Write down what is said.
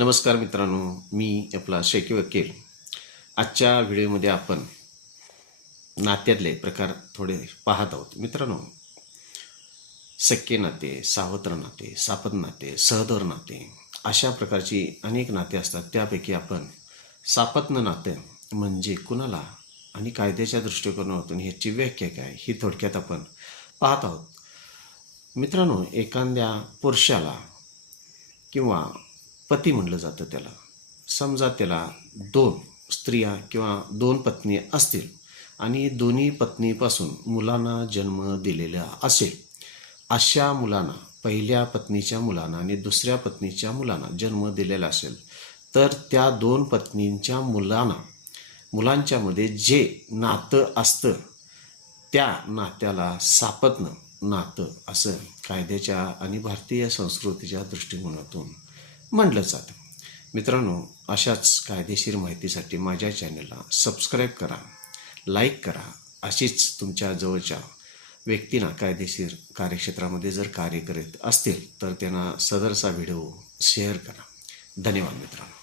नमस्कार मित्रांनो, मी आपला शेकी वकील. आजच्या व्हिडिओमध्ये आपण नात्यातले प्रकार थोडे पाहत आहोत. मित्रांनो, सख्खे नाते, सावत्र नाते, सापत नाते, सहदर नाते अशा प्रकारची अनेक नाते असतात. त्यापैकी आपण सापत्न नाते म्हणजे कुणाला आणि कायद्याच्या दृष्टिकोनातून ह्याची व्याख्या काय ही थोडक्यात आपण पाहत आहोत. मित्रांनो, एखाद्या पुरुषाला किंवा पती म्हणलं जातं त्याला. समजा त्याला 2 स्त्रिया किंवा 2 पत्नी असतील आणि दोन्ही पत्नीपासून मुलांना जन्म दिलेला असेल. अशा मुलांना, पहिल्या पत्नीच्या मुलांना आणि दुसऱ्या पत्नीच्या मुलांना जन्म दिलेला असेल, तर त्या 2 पत्नींच्या मुलांच्यामध्ये जे नातं असतं त्या नात्याला सापत्न नातं असं कायद्याच्या आणि भारतीय संस्कृतीच्या दृष्टिकोनातून म्हटलं जातं. मित्रांनो, अशाच कायदेशीर माहितीसाठी माझ्या चॅनलला सबस्क्राईब करा, लाईक करा. अशीच तुमच्या जवळच्या व्यक्तींना कायदेशीर कार्यक्षेत्रामध्ये जर कार्य करीत असतील तर त्यांना सदरचा व्हिडिओ शेअर करा. धन्यवाद मित्रांनो.